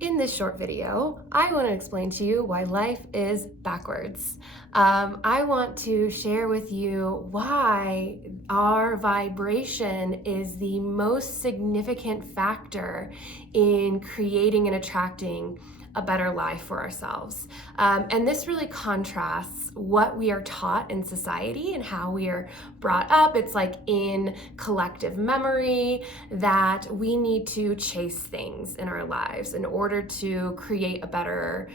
In this short video, I want to explain to you why life is backwards. I want to share with you why our vibration is the most significant factor in creating and attracting a better life for ourselves. And this really contrasts what we are taught in society and how we are brought up. It's like in collective memory that we need to chase things in our lives in order to create a better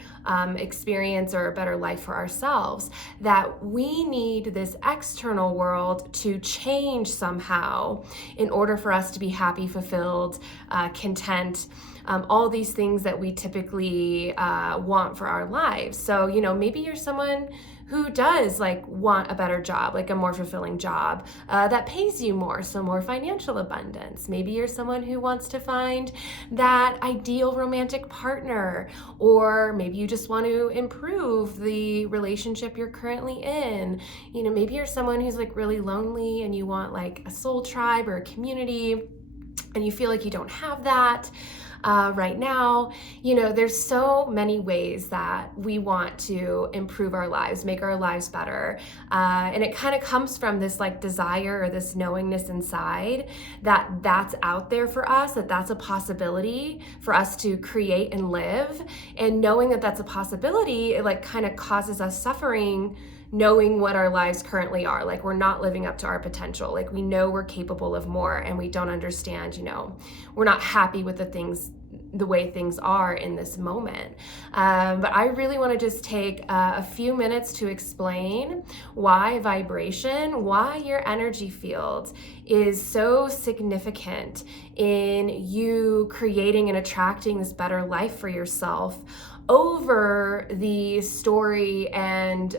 experience or a better life for ourselves, that we need this external world to change somehow in order for us to be happy, fulfilled, content, all these things that we typically want for our lives. So, maybe you're someone who does want a better job, like a more fulfilling job that pays you more, so more financial abundance. Maybe you're someone who wants to find that ideal romantic partner, or maybe you just want to improve the relationship you're currently in. Maybe you're someone who's really lonely and you want a soul tribe or a community, and you feel like you don't have that. Right now, there's so many ways that we want to improve our lives, make our lives better. And it kind of comes from this desire or this knowingness inside that that's out there for us, that that's a possibility for us to create and live. And knowing that that's a possibility, it kind of causes us suffering, knowing what our lives currently are. We're not living up to our potential. We know we're capable of more, and we don't understand, we're not happy with the way things are in this moment. But I really want to just take a few minutes to explain why vibration, why your energy field is so significant in you creating and attracting this better life for yourself over the story and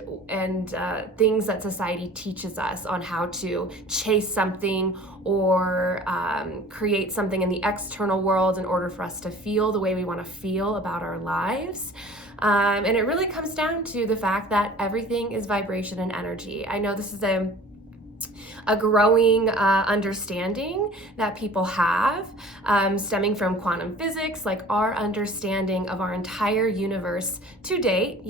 things that society teaches us on how to chase something or create something in the external world in order for us to feel the way we want to feel about our lives. And it really comes down to the fact that everything is vibration and energy. I know this is a growing understanding that people have, stemming from quantum physics, our understanding of our entire universe to date.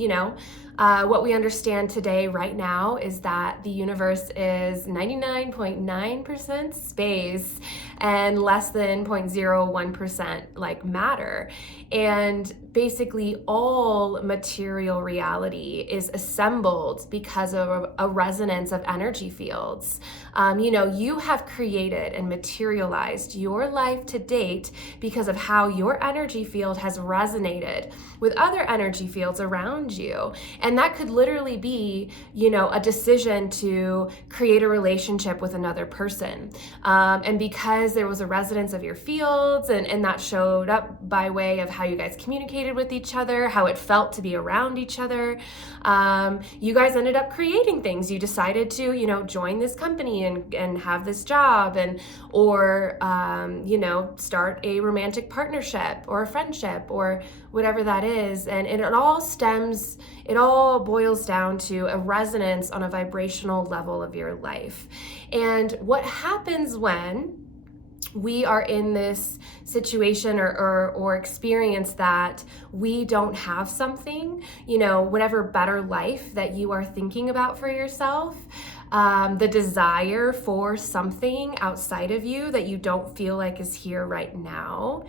What we understand today right now is that the universe is 99.9% space and less than 0.01% matter. And basically all material reality is assembled because of a resonance of energy fields. You have created and materialized your life to date because of how your energy field has resonated with other energy fields around you. And that could literally be, a decision to create a relationship with another person. And because there was a resonance of your fields and that showed up by way of how you guys communicated with each other, how it felt to be around each other, you guys ended up creating things. You decided to, join this company and have this job or start a romantic partnership or a friendship or whatever that is. And it all boils down to a resonance on a vibrational level of your life. And what happens when we are in this situation or experience that we don't have something, whatever better life that you are thinking about for yourself, the desire for something outside of you that you don't feel like is here right now,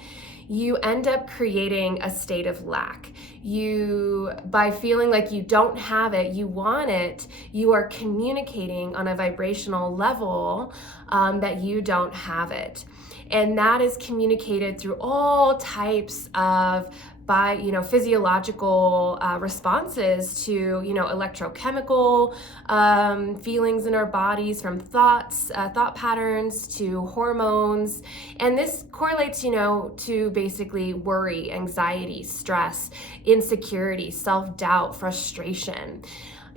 you end up creating a state of lack. By feeling like you don't have it, you want it, you are communicating on a vibrational level that you don't have it. And that is communicated through all types of physiological responses to, electrochemical feelings in our bodies, from thought patterns to hormones. And this correlates, to basically worry, anxiety, stress, insecurity, self-doubt, frustration.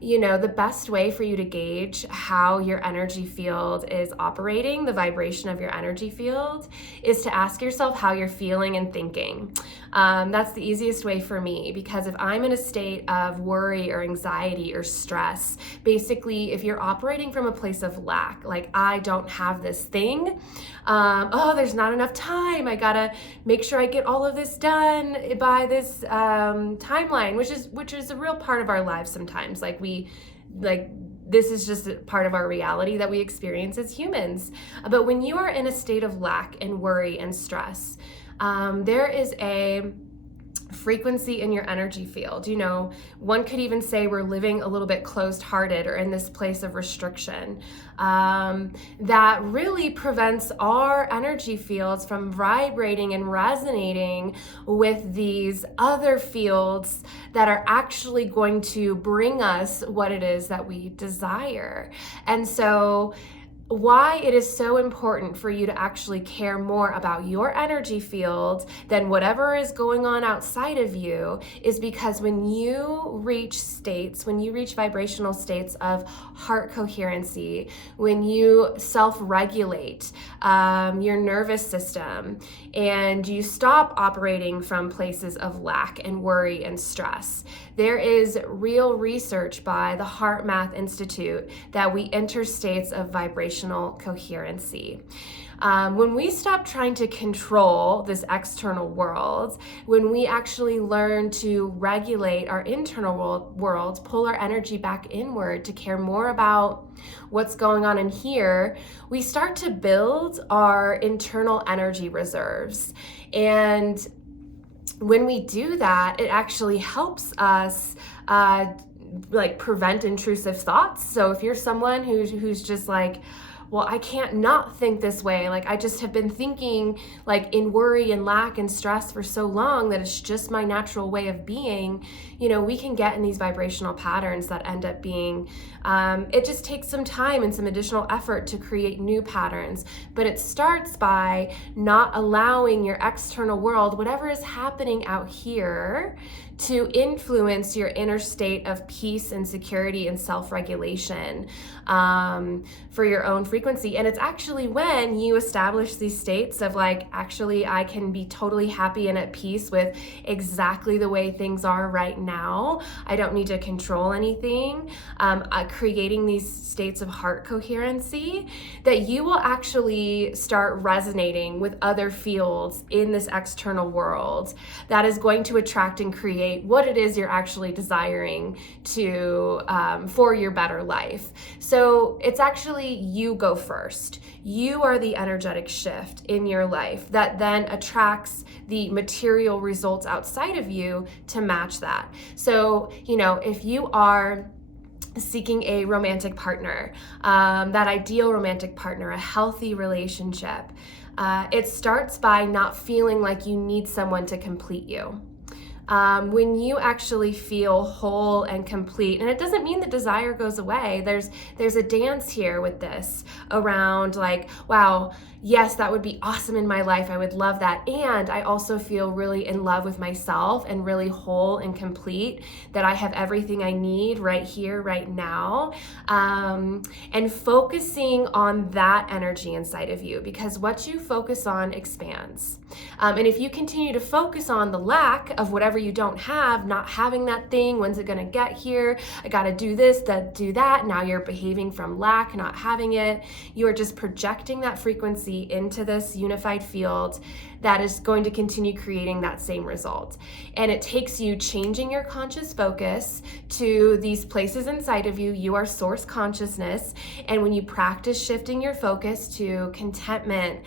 the best way for you to gauge how your energy field is operating, the vibration of your energy field, is to ask yourself how you're feeling and thinking. That's the easiest way for me, because if I'm in a state of worry or anxiety or stress, basically, if you're operating from a place of lack, like I don't have this thing, there's not enough time, I gotta make sure I get all of this done by this timeline, which is a real part of our lives sometimes. This is just a part of our reality that we experience as humans. But when you are in a state of lack and worry and stress, there is a frequency in your energy field. One could even say we're living a little bit closed-hearted or in this place of restriction that really prevents our energy fields from vibrating and resonating with these other fields that are actually going to bring us what it is that we desire. And so why it is so important for you to actually care more about your energy field than whatever is going on outside of you is because when you reach vibrational states of heart coherency, when you self-regulate your nervous system, and you stop operating from places of lack and worry and stress, there is real research by the Heart Math Institute that we enter states of vibrational coherency. When we stop trying to control this external world, when we actually learn to regulate our internal world, pull our energy back inward to care more about what's going on in here, we start to build our internal energy reserves. And when we do that, it actually helps us prevent intrusive thoughts. So if you're someone who's just like, well, I can't not think this way. I just have been thinking in worry and lack and stress for so long that it's just my natural way of being. We can get in these vibrational patterns that end up being, it just takes some time and some additional effort to create new patterns. But it starts by not allowing your external world, whatever is happening out here, to influence your inner state of peace and security and self-regulation for your own frequency. And it's actually when you establish these states of actually, I can be totally happy and at peace with exactly the way things are right now. I don't need to control anything. Creating these states of heart coherency, that you will actually start resonating with other fields in this external world that is going to attract and create what it is you're actually desiring to for your better life. So it's actually you go first. You are the energetic shift in your life that then attracts the material results outside of you to match that. So, if you are seeking a romantic partner, that ideal romantic partner, a healthy relationship, it starts by not feeling like you need someone to complete you. When you actually feel whole and complete, and it doesn't mean the desire goes away. There's a dance here with this around wow, yes, that would be awesome in my life. I would love that. And I also feel really in love with myself and really whole and complete, that I have everything I need right here, right now. And focusing on that energy inside of you, because what you focus on expands. And if you continue to focus on the lack of whatever you don't have, not having that thing, when's it gonna get here? I gotta do this, do that. Now you're behaving from lack, not having it. You are just projecting that frequency into this unified field that is going to continue creating that same result. And it takes you changing your conscious focus to these places inside of you. You are source consciousness. And when you practice shifting your focus to contentment,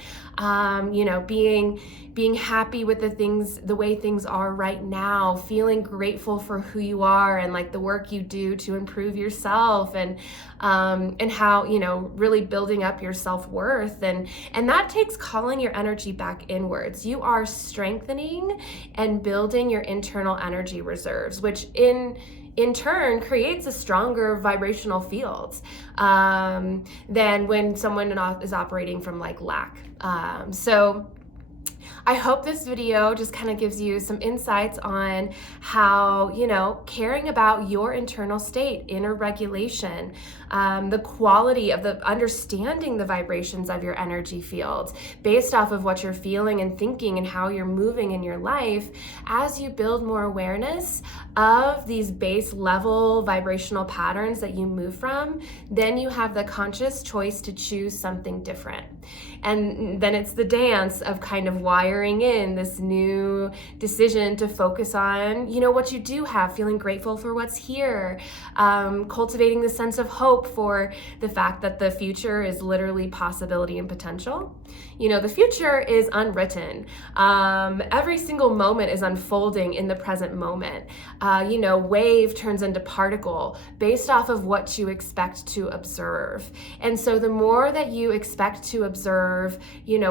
being happy with the way things are right now, feeling grateful for who you are and the work you do to improve yourself, and how, really building up your self-worth. And that takes calling your energy back inwards. You are strengthening and building your internal energy reserves, which in turn creates a stronger vibrational field than when someone is operating from lack. So I hope this video just kind of gives you some insights on how, caring about your internal state, inner regulation, the quality of the understanding the vibrations of your energy field based off of what you're feeling and thinking and how you're moving in your life. As you build more awareness of these base level vibrational patterns that you move from, then you have the conscious choice to choose something different. And then it's the dance of kind of wiring in this new decision to focus on, what you do have, feeling grateful for what's here, cultivating the sense of hope for the fact that the future is literally possibility and potential. The future is unwritten. Every single moment is unfolding in the present moment. Wave turns into particle based off of what you expect to observe. And so the more that you expect to observe,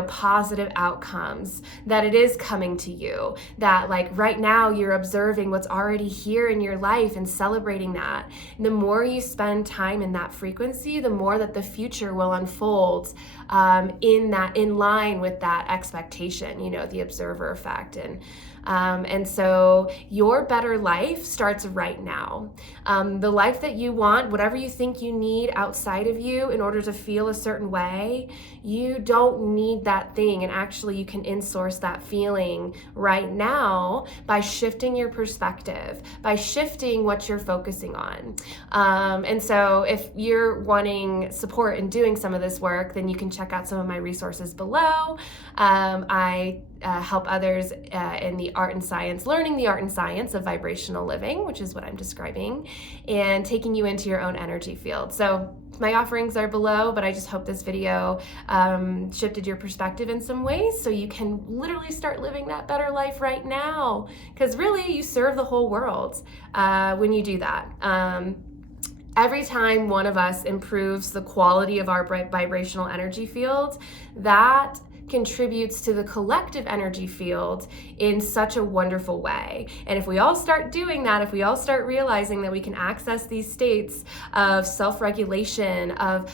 positive outcomes, that it is coming to you, that like right now you're observing what's already here in your life and celebrating that. And the more you spend time in that frequency, the more that the future will unfold in line with that expectation, the observer effect. And so your better life starts right now. The life that you want, whatever you think you need outside of you in order to feel a certain way, you don't need that thing. And actually you can insource that feeling right now by shifting your perspective, by shifting what you're focusing on. And so if you're wanting support in doing some of this work, then you can check out some of my resources below. I help others in the art and science, learning the art and science of vibrational living, which is what I'm describing, and taking you into your own energy field. So my offerings are below, but I just hope this video shifted your perspective in some ways so you can literally start living that better life right now. Because really, you serve the whole world when you do that. Every time one of us improves the quality of our vibrational energy field, that contributes to the collective energy field in such a wonderful way. And if we all start doing that, if we all start realizing that we can access these states of self-regulation, of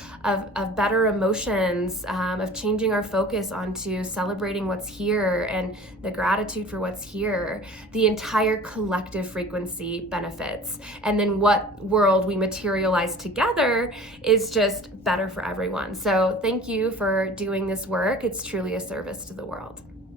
better emotions, of changing our focus onto celebrating what's here and the gratitude for what's here, the entire collective frequency benefits. And then what world we materialize together is just better for everyone. So thank you for doing this work. It's truly a service to the world.